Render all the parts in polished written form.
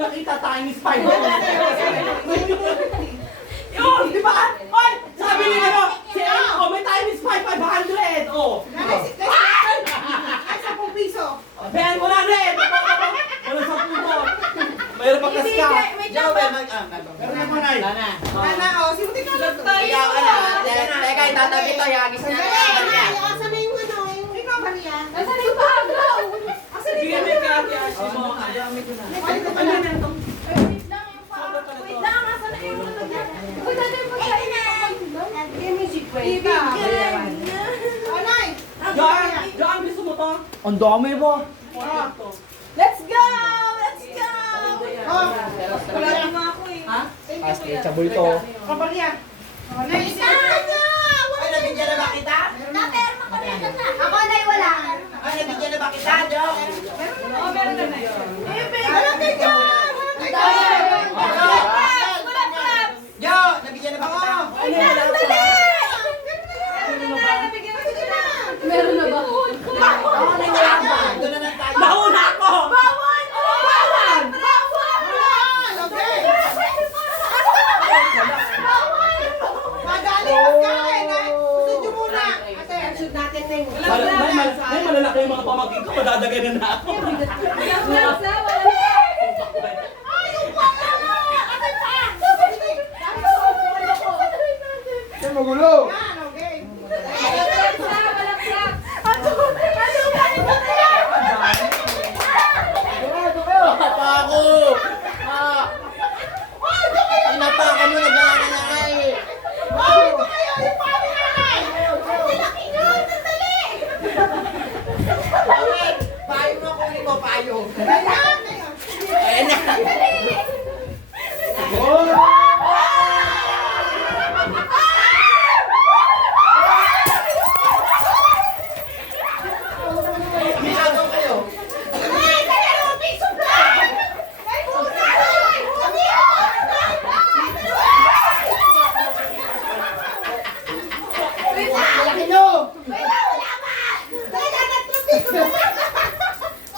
nakita tayong spy mo. Yun, di ba? Oy, sabi ni ano, si oh, may tayong spy 500. Oh. Ay, 10 piso. Ben, wala rin. Wala sa puto. Mayroon pang kaska. Meron na manay. Nana, oh, sino tingnan to? Teka, itatabi to, yagis na. Asan na yung ano? Ikaw, Maria. Nasaan yung paaga? Asan na Bigyan yung mo kay Ate Ashley mo. Dami ko na. Ano na ito? Wait lang yung paaga. Wait lang, nasaan na yung ano niya? Uy, dati mo siya Anay! John, gusto mo to? Ang dami ba? Let's go! Let's go! Wala lang ako eh. Ha? Asli, chabol to. Oh, Maria. Oh, nice. Ay, nabigyan na ba kita? Ako na wala. Ay, nabigyan na ba kita, Jo? Oo, meron na yun. Alam kayo dyan! Jo, nabigyan na ba kita? Meron na ba? Doon na lang tayo. Nauna ako! Bawal! Bawal! Okay. Bawal! Madali magkain ha. Sunod nyo muna. Ate, shoot natin na yung... May malalaki yung mga pamangkin ko, madadagay na ako. Magulo! Yan, okay. Ako! Inapakan mo, naglalakay. Oh, ito kayo! Yung pari nanay! Bakit? Payo mo ako, hindi mo payo. Ayan! Ayan na. Misagaw kayo. Malaki nyo!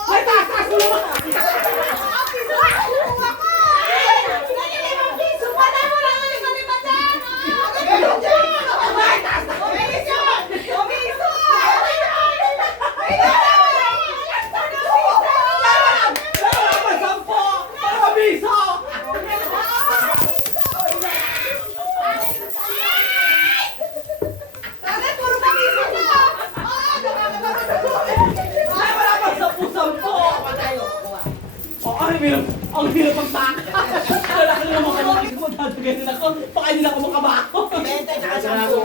May takas mo naman! Wala pa 10! Para mabiso! Ay, wala pa 10! Oh, ang hirap ang takas! Wala ka naman kayo mo, dadagayin ako. Baka hindi na ako makabako. Bente, tsaka sampo.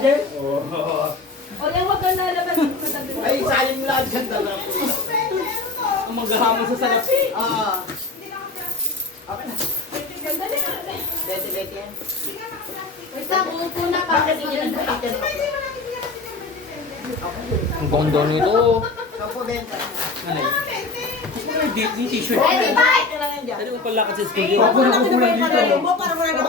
O, yan, huwag kang lalabas sa tabi. Ay, sayang mo lang dyan talaga. Ang maghahamon sa salapi. Okay na. Bente, bente yan. Wait lang, uupo na pa. Bakit hindi nyo nagpapakita? Ang gondo nito. Opo, bente. Ano yun? Yung t-shirt. Ready, bye! Ano ko pala kasi school yun? Para wala na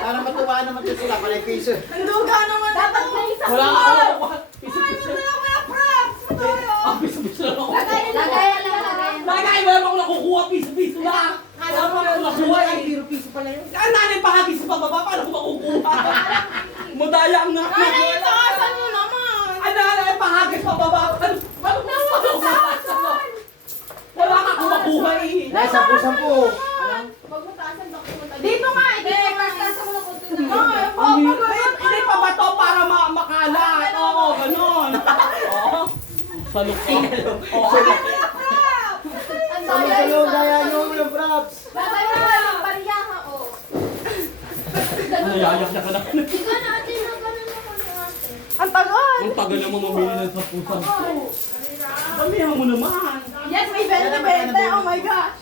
Para matuwa naman ito sila, palay piso. Dapat may isa. Wala ka ako. Piso-piso. Ah, piso-piso lang ako. Lagayan lang. Lagay, wala akong nakukuha. Piso-piso lang. Wala akong nakukuha eh. piso pala yun. Ang nanay pahagi sa pababa, paano ko makukuha? Madaya ang nanay. Taasan mo naman! Ang nanay pahagi sa pababa, paano ko makukuha? Wala ka akong makuha eh. Nasa sampu. Huwag mo taasan, baka pumunta. Dito nga! Hindi, taasan mo na kung Hindi pa ba to para makalat? Oo, ganun. Oo. Salok ko. Oo. Ang Salong, gaya nyo ng props. Babay mo yung bariyaha, o. Nayayak na ka na. Ikaw na, ate, na gano'n ako ni ate. Ang tagal! Ang tagal naman mamili ng 10. Damihan mo naman. Yes, may 20-20! Oh my gosh!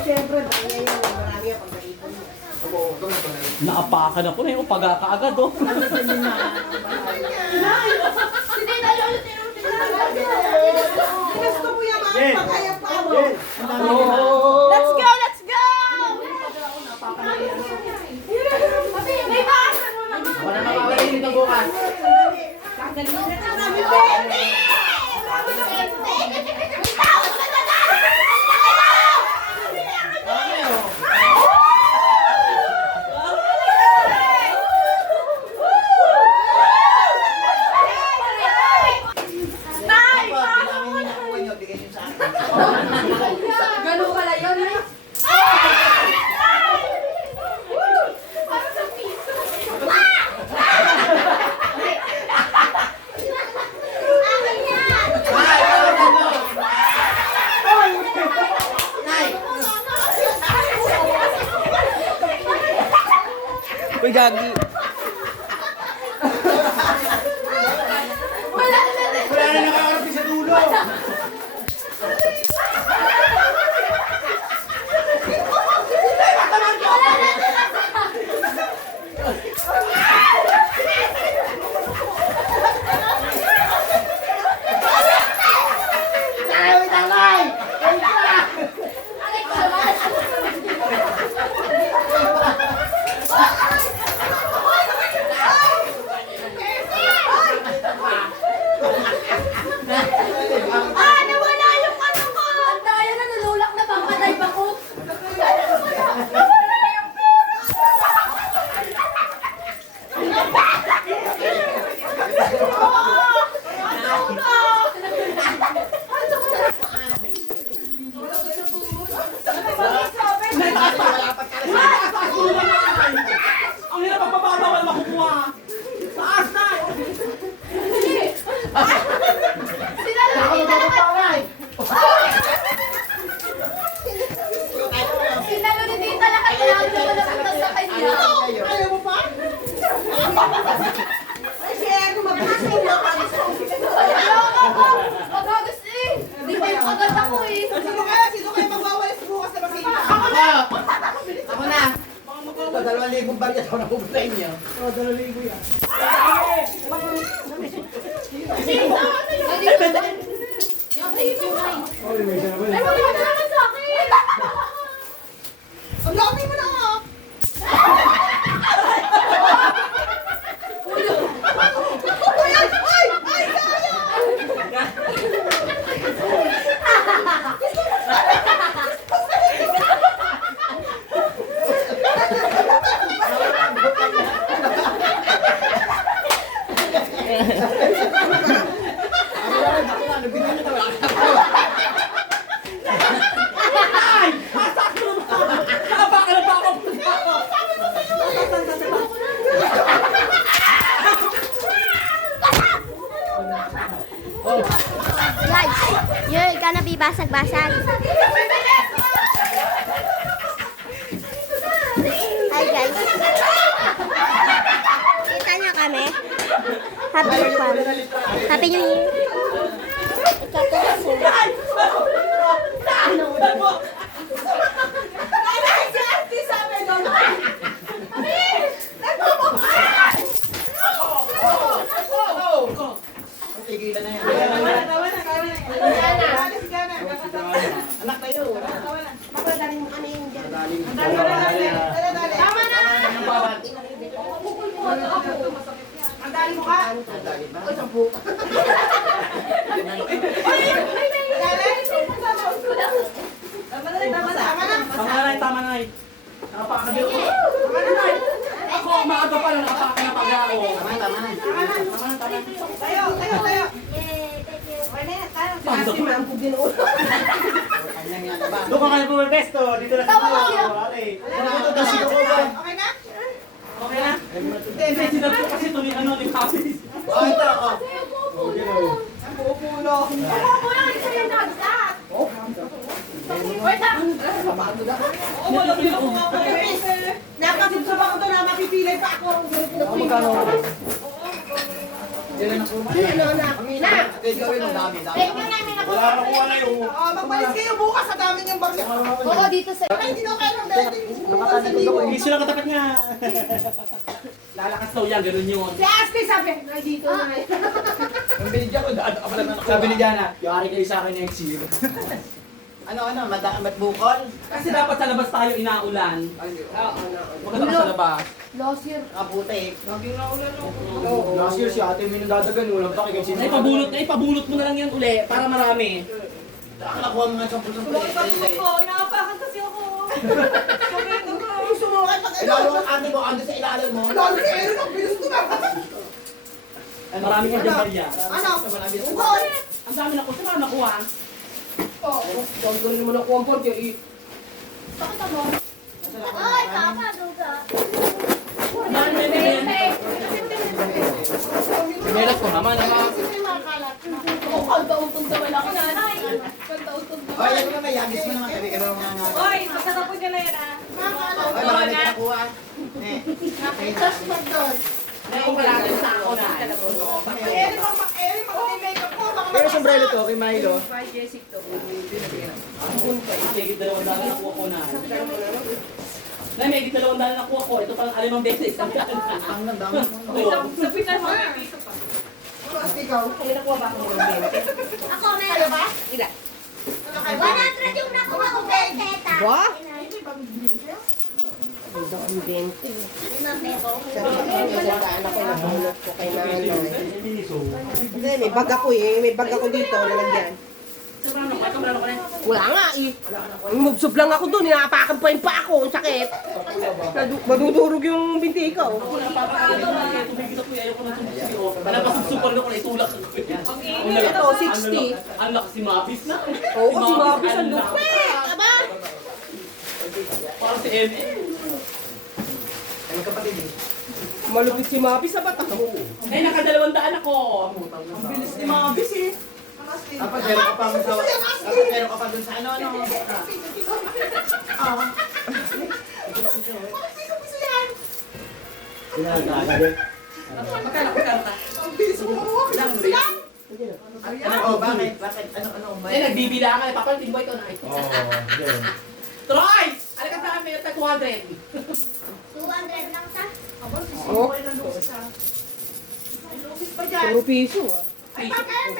Siyempre, marami ako pag-iipon. Naapakan ako na yung pagkakaagad oh. Hindi na yun, Gusto mo yan, Yes. pagkaya pa mo. Yes. Let's go! Let's go! May baasan mo naman. Wala makakalimutan bukas. Tanggalin mo na Ganun pala yun, eh. Parang sa piso. Akin yan! Uy, gagi. Wala na rin. Wala na nakakarating sa dulo. Alay ko naman. Ah, nawala yung ano ko! Ang daya na, nalulak na pamatay pa ko. Ang hirap ang bababa, wala makukuha. Taas na! Sinalo ni Tita lahat. Sinalo ni Tita lahat. Kailangan na wala punta sa kanya. Ayaw mo pa? Ay, siya, gumagana na. Magagas eh. Hindi pa yung agad ako eh. Sino kaya magwawalis bukas na makita? Ako na. Ito, 2,000 bagay ako napupunta niyo. Ay, wala na naman sa akin. Ang dami mo na ako. Ay, kaya! Ay! Asak mo naman! Nakabakan na ba ako? Guys, you're gonna be basag-basag. Hi guys. Kita niyo kami. Happy fun. Happy New Year. Ay, si Ate sabi doon. Tigilan na yan. Anak tayo. Dali. Tama na. Ang dali mo ka. Ay, 10. Tama na. Tama na. Nakapaka ka dito. Ako, maaga pa lang nakapaka na pag ako. Tama na. Tayo. Yay, thank you. Okay na yan, tayo. Si Pasok. Ate, maampog din ulo. Kanyang yan ba? Doon ka kayo pumipesto. Dito na sa tuwa. Wale. Okay na? Okay na? Hindi, sinarap ko kasi ito ni ano, ni Papi. Oh, ito. Oh. Ang buo pulo. Wait lang. Oo, wala Napasubsob ako doon na mapipilay pa ako. Pwede gawin ang dami. Thank you namin ako. Wala na kuha na yun. Magbalis kayo bukas sa dami niyong bagyo. Oo, dito sa... Ay, hindi daw kayo ng dating bukas sa libo. Hindi sila katapat niya. Lalakas daw yan, ganun yun. Si Asti sabi, ay dito na. Ang binigyan ko, daan ako lang na Sabi ni Jana, yari kayo sa akin next year. Matbukol? Kasi dapat sa labas tayo inaulan. Maganda ka sa labas. Last year. Kaputik. Last year si ate may nagdadagan, walang pakikip Naipabulot mo na lang yan uli para marami. Nakuha mo nga 10-10. Inaapakan kasi ako. Ilalo ang ate mo, ando sa ilalim mo. Marami ka dyan barya. Ano? Ugol! Ang dami na ko. Saan ka nakuha? Gagawin mo na comfort yung Bakit ano? Ay, papa, duga. Dami na yan. Pinelas ko naman. Oo, kaldautong daw wala ko nanay. Kaldautong daw. Ay, lagi mo may yagis mo naman. Sabi ka ba mga nga. Oy, masarap po dyan na yan ah. Ay, marami ka nakuha. Ngayon pala natin sa ako na. Pero sombrero to kay Milo. Higit 200 nakuha ko na. Nay, may higit 200 nakuha ko. Ito pang 5 beses. Ang ganda mo. Sa pitan mo, may piso pa. Ako, meron ba? Ilan? 100 yung nakuha ko kay teta. Ba? Hindi, may bag ako may bag ako dito, lalagyan. Wala nga Mubsob lang ako doon, inaapakan pa yung pa ako, ang sakit. Madudurog yung binti ko. Ito, 60. Ang lakas si Mapis na. Oo, si Mapis ang lupit. Aba? Parang si M.M. Ay, magkapatid eh. Malupit si Mapis sa bata. Eh, naka-200 ako. Ang bilis ni Mapis eh. Dapat meron ka pang sa... Dapat meron ka pa dun sa ano. Magkano ka? Ilang rin? Ano, bakit? Bakit? Ano? Eh, nagbibilangan. Papantin mo ito na ito. Troy! Alika sa akin, may 200. 200 lang sa. Oh, puro piso ah. Ay, ang dami.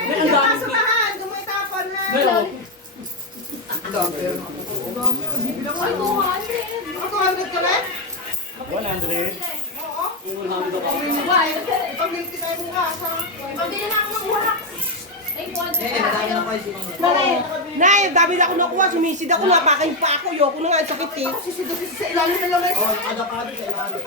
Meron. Ay, 200. 100 ako. Pabili na ako ng wax. Ay, 400. Eh, madami na kayo si Mami. Nay, ang dami na ako nakuha. Sumisid ako, napakain pa ako. Yoko na nga, ang sakit eh. Oh, nakadapa ka dun sa ilalim.